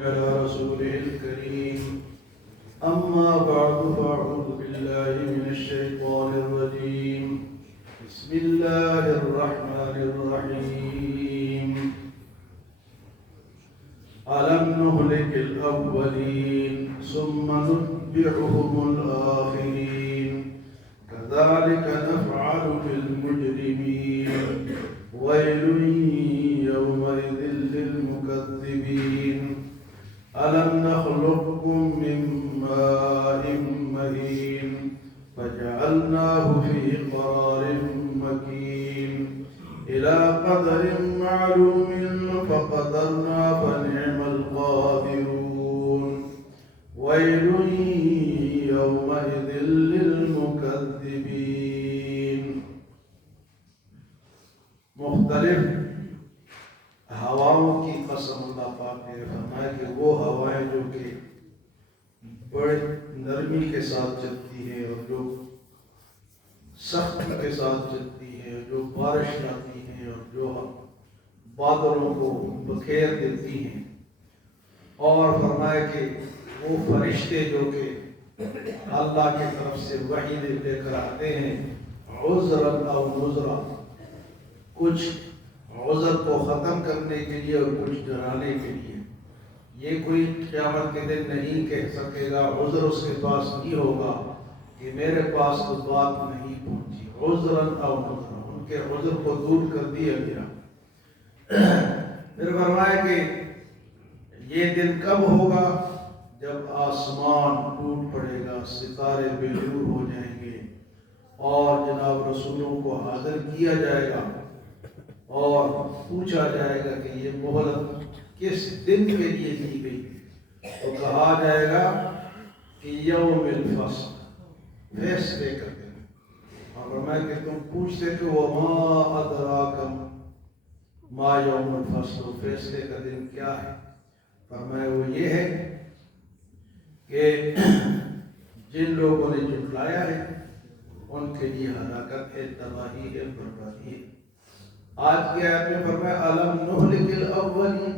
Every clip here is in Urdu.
على رسوله الكريم أما بعد فأعوذ بالله من الشيطان الرجيم بسم الله الرحمن الرحيم ألم نهلك الأولين ثم نتبعهم الآخرين كذلك نفعل بالمجرمين ويل يومئذ للمكذبين ألم نخلقكم من ماء مهين فجعلناه في قرار مكين إلى قدر معلوم فقدرنا فنعم القادرون ويل يومئذ للمكذبين. مختلف ہواؤں کی قسم اللہ پاک نے فرمایا کہ وہ ہوائیں جو کہ بڑے نرمی کے ساتھ چلتی ہے اور جو سختی کے ساتھ چلتی ہے، جو بارش لاتی ہیں اور جو بادلوں کو بکھیر دیتی ہیں، اور فرمایا کہ وہ فرشتے جو کہ اللہ کی طرف سے وحی لے کر آتے ہیں عذرا او نذرا، کچھ عذر کو ختم کرنے کے لیے اور کچھ ڈرانے کے لیے. یہ کوئی قیامت کے دن نہیں کہہ سکے گا، عذر اس کے پاس نہیں ہوگا کہ میرے پاس تو بات نہیں پہنچی. عذرا او نذرا، ان کے عذر کو دور کر دیا گیا. پھر فرمایا کہ یہ دن کب ہوگا؟ جب آسمان ٹوٹ پڑے گا، ستارے بے نور ہو جائیں گے اور جناب رسولوں کو حاضر کیا جائے گا اور پوچھا جائے گا کہ یہ مہلت کس دن کے لیے دی گئی؟ تو کہا جائے گا کہ یوم الفصل، فیصلے کا دن. اور فرمایا کہ تم پوچھتے کہ وما ادراک ما یوم الفصل، فیصلے کا دن کیا ہے؟ فرمایا وہ یہ ہے کہ جن لوگوں نے جھٹلایا ہے ان کے لیے ہلاکت ہے، تباہی ہے، بربادی ہے. آج کی آیت میں فرمایا الم نہلک الاولین،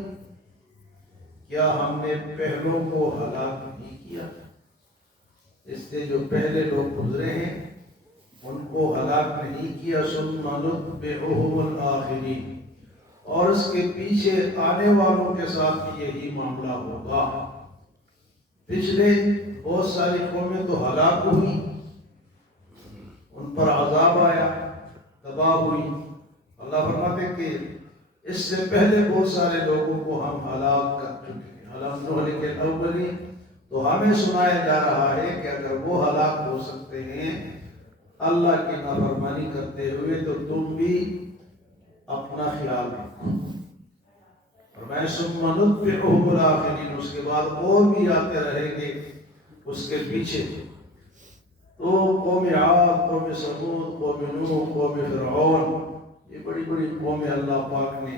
کیا ہم نے پہلوں کو ہلاک نہیں کیا؟ اس سے جو پہلے لوگ گزرے ہیں ان کو ہلاک نہیں کیا. ثم نتبعهم الآخرین، اور اس کے پیچھے آنے والوں کے ساتھ بھی یہی معاملہ ہوگا. پچھلے بہت ساری قومیں تو ہلاک ہوئی، ان پر عذاب آیا، تباہ ہوئی. اللہ فرماتے کہ اس سے پہلے بہت سارے لوگوں کو ہم ہلاک کر چکے ہیں. الم نہلک الاولین، تو ہمیں سنایا جا رہا ہے کہ اگر وہ ہلاک ہو سکتے ہیں اللہ کی نافرمانی کرتے ہوئے تو تم بھی اپنا خیال رکھو. اور میں ثم نتبعهم الآخرین، اس کے بعد اور بھی آتے رہیں گے اس کے پیچھے. تو قوم عاد، قوم ثمود، قوم نوح، قوم فرعون، یہ بڑی بڑی قومیں اللہ پاک نے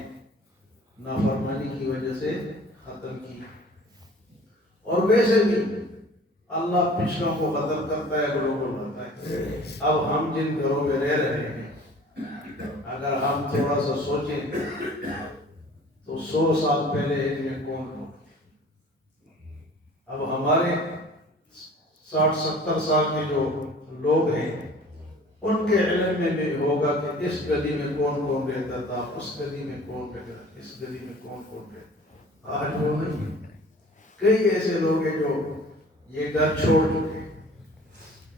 نافرمانی کی وجہ سے ختم کی. اور ویسے بھی اللہ پچھلوں کو ختم کرتا ہے، اگلوں کو لاتا ہے. اب ہم جن گھروں میں رہ رہے ہیں، اگر ہم تھوڑا سا سوچیں تو 100 سال پہلے ان میں کون لوگ تھے؟ اب ہمارے 60-70 سال کے جو لوگ ہیں ان کے علم میں بھی ہوگا کہ اس گلی میں کون کون رہتا تھا، اس گلی میں کون رہتا، اس گلی میں کون کون رہتا. آج وہ نہیں. کئی ایسے لوگ ہیں جو یہ گھر چھوڑ چکے.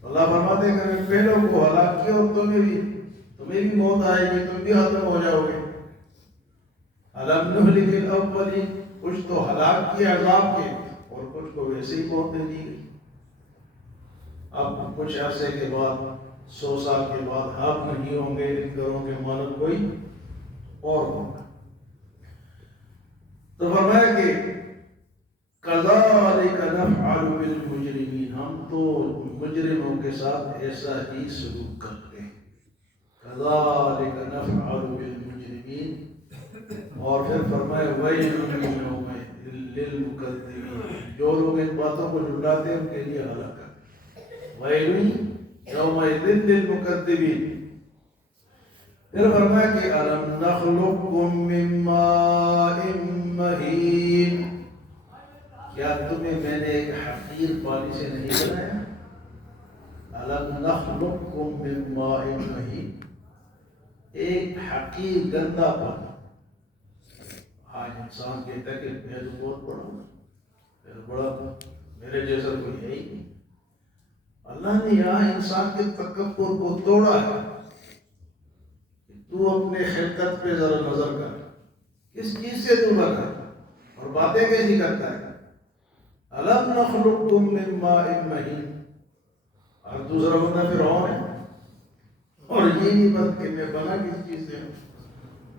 اللہ فرماتے ہیں کہ میں پہلوں کو ہلاک کیا اور تمہیں بھی موت آئے گی، تم بھی ختم ہو جاؤ گے. الم نہلک الاولین، کچھ تو ہلاک کیا عذاب کے اور کچھ کو ویسے ہی موت دے دی گئی. اب کچھ عرصے کے بعد، 100 سال کے بعد آپ نہیں ہوں گے، ان گھروں کے مالک کوئی اور ہوگا. تو فرمایا کہ کذالک نفعل بالمجرمین، ہم تو مجرموں کے ساتھ ایسا ہی سلوک کرتے ہیں. کذالک نفعل بالمجرمین. اور پھر فرمایا ویل یومئذ للمکذبین، جو لوگ ان باتوں کو جھٹلاتے ہیں ان کے لیے ہلاکت. ویل یومئذ للمکذبین. پھر فرمایا کہ الم نخلقکم من ماء مہین، کیا تمہیں میں نے ایک حقیر پانی سے نہیں بنایا؟ الم نخلقکم من ماء مہین، ایک حقیر گندا پانی. آج انسان کہتا ہے کہ میں تو بہت بڑا ہوں، میں بڑا، میرے جیسا کوئی ہے ہی نہیں. اللہ نے یہاں انسان کے تکبر کو توڑا ہے. تو اپنے خلقت پہ ذرا نظر کر، کس چیز سے تو بنا اور باتیں کیسی کرتا ہے. الم نخلقکم من ماء مہین، اور دوسرا بندہ فرعون ہے اور یہ نہیں بات کہ میں بنا کس چیز سے ہوں.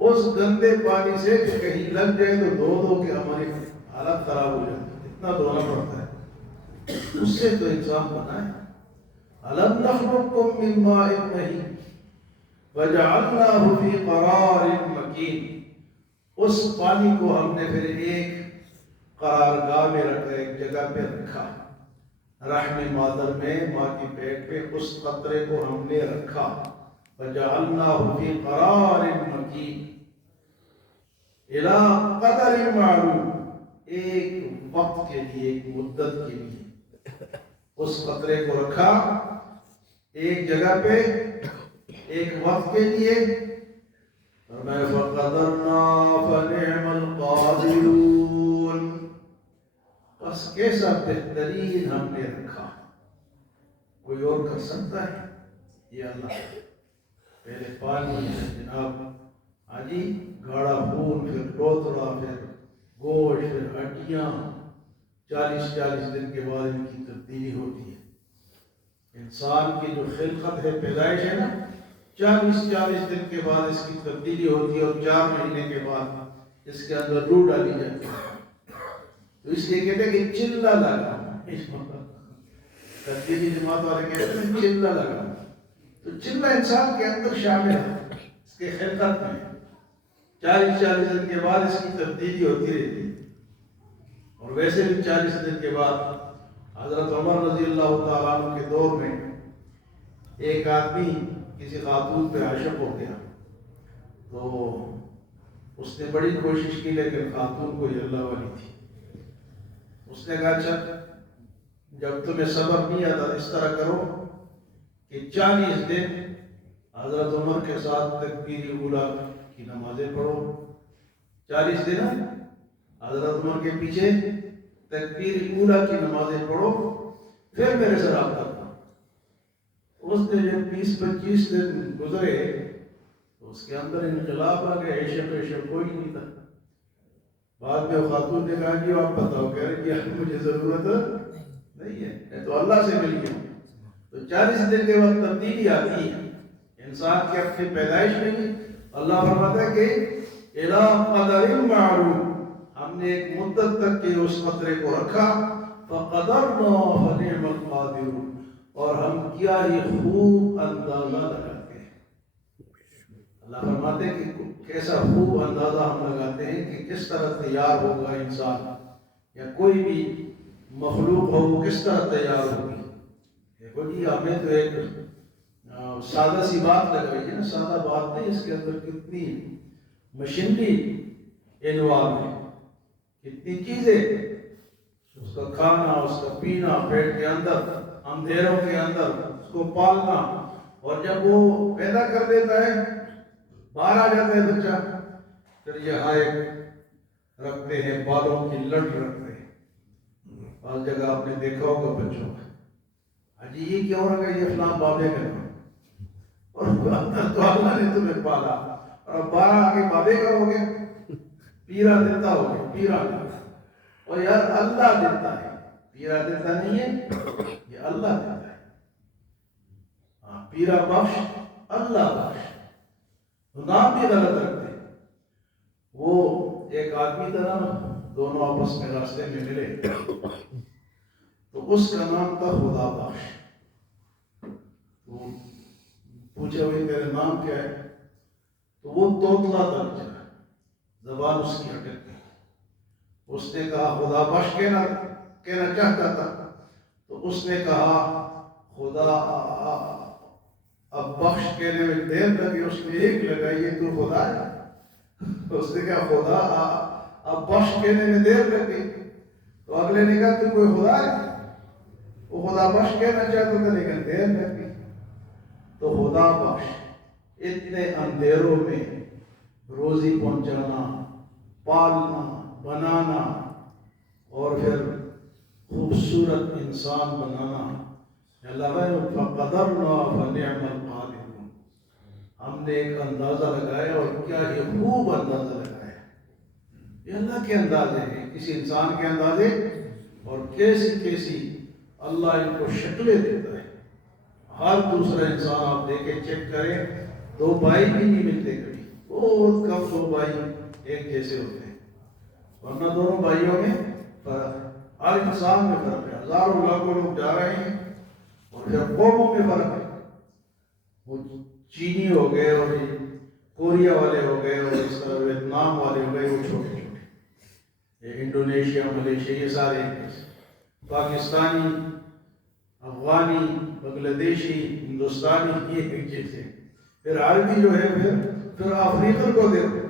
اس گندے پانی سے کہ کہیں لگ جائے تو دو کہ ہماری حالت خراب ہو جاتی ہے، اتنا دھونا پڑتا ہے. اس سے تو انسان بنا ہے. الم نخلقکم من ماء مہین وجعلناہ فی قرار مکین، اس پانی کو ہم نے پھر ایک قرارگاہ میں رکھا، ایک جگہ پہ رکھا. رحم مادر میں، ماں کی پیٹ پہ اس قطرے کو ہم نے رکھا. وجعلناہ فی قرار مکین الی قدر معلوم، ایک وقت کے لیے، ایک مدت کے لیے اس قطرے کو رکھا ایک جگہ پہ ایک وقت کے لیے. فرمایا فقدرنا فنعم القادرون، بس کیسا بہترین ہم نے رکھا. کوئی اور کر سکتا ہے؟ یہ اللہ. پہلے پانی ہے جناب، حاجی، گاڑا خون، پھر کوترا، پھر گوشت، پھر ہڈیاں. 40 دن کے بعد ان کی تبدیلی ہوتی ہے. انسان کی جو خلقت ہے، پیدائش ہے نا، 40 دن کے بعد اس کی تبدیلی ہوتی ہے، اور 4 مہینے کے بعد اس کے اندر روح ڈالی جاتی ہے. تو اس لیے کہتے ہیں کہ چلہ لگا. تبدیلی جماعت والے کہتے ہیں چلہ لگا. تو چلہ انسان کے اندر شامل ہے، اس کے خلقت میں. 40 دن کے بعد اس کی تبدیلی ہوتی رہتی ہے. اور ویسے بھی 40 دن کے بعد حضرت عمر رضی اللہ تعالیٰ عنہ کے دور میں ایک آدمی کسی خاتون پہ عاشق ہو گیا. تو اس نے بڑی کوشش کی، لیکن خاتون کوئی اللہ والی تھی. اس نے کہا اچھا، جب تمہیں صبر نہیں آتا اس طرح کرو کہ 40 دن حضرت عمر کے ساتھ تکبیر اولیٰ کی نمازیں پڑھو. 40 دن حضرت عمر کے پیچھے تکبیر اولیٰ کی نمازیں پڑھو، پھر میرے سے رابطہ کرو. اس نے جب 20-25 دن گزرے تو اس کے اندر انقلاب آ گیا. عشق کوئی نہیں تھا. بعد میں خاتون نے کہا کہ آپ بتاؤ، کہہ رہے کہ مجھے ضرورت نہیں ہے، میں تو اللہ سے مل گیا ہوں. تو 40 دن کے بعد تبدیلی آتی ہے انسان کی اپنی پیدائش میں بھی. اللہ فرماتا ہے کہ الی قدر معلوم، ہم نے ایک مدت تک کے اس قطرے کو رکھا. فقدرنا فنعم القادرون، اور ہم کیا ہی خوب اندازہ لگاتے ہیں. اللہ فرماتے ہیں کہ کیسا خوب اندازہ ہم لگاتے ہیں کہ کس طرح تیار ہوگا انسان یا کوئی بھی مخلوق ہو، وہ کس طرح تیار ہوگی. دیکھو جی، ہمیں تو ایک سادہ سی بات لگائی ہے نا، سادہ بات نہیں، اس کے اندر کتنی مشینری انوالو ہے، کتنی چیزیں. اس کا کھانا، اس کا پینا، پیٹ کے اندر، اندھیروں کے اندر اس کو پالنا، اور جب وہ پیدا کر دیتا ہے، باہر آ جاتا ہے بچہ، پھر یہ ہائے رکھتے ہیں، بالوں کی لٹ رکھتے ہیں. بعض جگہ آپ نے دیکھا ہوگا بچوں کا، اجی یہ کیوں رکھا، یہ فلاں بابے کا نام، اور تو اللہ نے تمہیں پالا، اور اب 12 آگے بابے کا ہو گیا، پیرا دیتا ہو گیا، پیرا دیتا. اور یار اللہ دیتا ہے، پیرا دیتا نہیں ہے، یہ اللہ دیتا ہے. ہاں، پیرا بخش، اللہ بخش. نام بھی غلط رکھتے ہیں. وہ ایک آدمی تھا نا، دونوں آپس میں راستے میں ملے، تو اس کا نام تھا خدا بخش. تو پوچھا بھائی تیرا نام کیا ہے؟ تو وہ توتلا تھا بیچارہ، زبان اس کی اٹک گئی. اس نے کہا خدا بخش کہنا چاہتا تھا، تو اس نے کہا خدا اب بخش کہنے میں دیر لگی، اس نے ایک لگائی، یہ تو خدا ہے. اس نے کہا خدا اب بخش کہنے میں دیر لگی. تو اگلے نے کہا تو کوئی خدا ہے؟ وہ خدا بخش کہنا چاہتا تھا لیکن دیر لگ گئی. تو خدا بخش اتنے اندھیروں میں روزی پہنچانا، پالنا، بنانا اور پھر خوبصورت انسان بنانا. اللہ فقدرنا فنعم القادرون. ہم نے ایک اندازہ لگایا اور کیا یہ خوب اندازہ لگایا. یہ اللہ کے اندازے ہیں، کسی انسان کے اندازے. اور کیسی کیسی اللہ ان کو شکلیں دیتا ہے. ہر دوسرا انسان آپ دیکھیں، چیک کریں، دو بھائی بھی نہیں ملتے کبھی. بہت کم دو بھائی ایک جیسے ہوتے ہیں، ورنہ دونوں بھائیوں میں فرق ہے. ہر انسان میں فرق ہے. ہزاروں لاکھوں لوگ جا رہے ہیں اور پھر قوموں میں فرق ہے. وہ چینی ہو گئے اور کوریا والے ہو گئے اور اس طرح ویتنام والے ہو گئے، وہ چھوٹے چھوٹے. یہ انڈونیشیا، ملیشیا، یہ سارے ایک جیسے. پاکستانی، افغانی، بنگلہ دیشی، ہندوستانی، یہ ایک جیسے. پھر عربی جو ہے پھر افریقن کو دیکھو،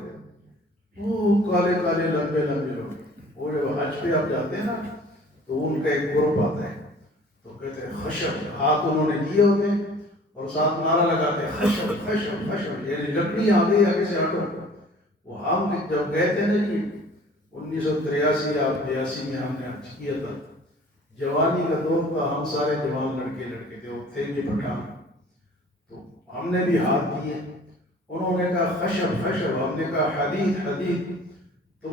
وہ کالے کالے لمبے لمبے لوگ. وہ جب حج پہ آپ جاتے ہیں نا تو ان کا ایک گروپ آتا ہے تو کہتے ہیں خشب، ہاتھ انہوں نے دیے ہوتے ہیں اور ساتھ نعرہ لگاتے ہیں خشب خشب خشب، یعنی لکڑی آ گئی آگے سے ہٹو. وہ ہم جب گئے تھے نا جی 1983 یا 82 میں ہم نے حج کیا تھا، جوانی کا دور تھا، ہم سارے جوان لڑکے تھے، وہ تھے بھی پٹھان. تو ہم نے بھی ہاتھ دیے. انہوں نے کہا خشب خشب، ہم نے کہا حدید حدید. تم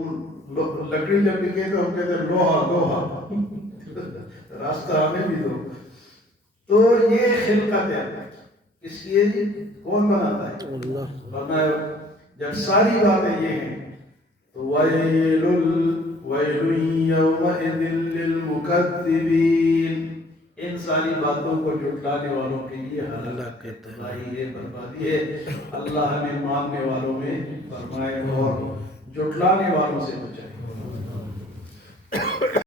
لکڑی جب بھی کہتے ہم کہتے ہیں لوہا لوہا. راستہ ہمیں بھی دو. تو یہ خلقت ہے اس کی جی، کون بناتا ہے؟ اللہ. فرمایا جب ساری باتیں یہ ہیں تو وَيْلٌ يَوْمَئِذٍ لِّلْمُكَذِّبِينَ. ان ساری باتوں کو جھٹلانے والوں کے لیے ہلاکت ہے، تباہی ہے، بربادی ہے. اللہ ہمیں ماننے والوں میں فرمائے اور جھٹلانے والوں سے بچائے.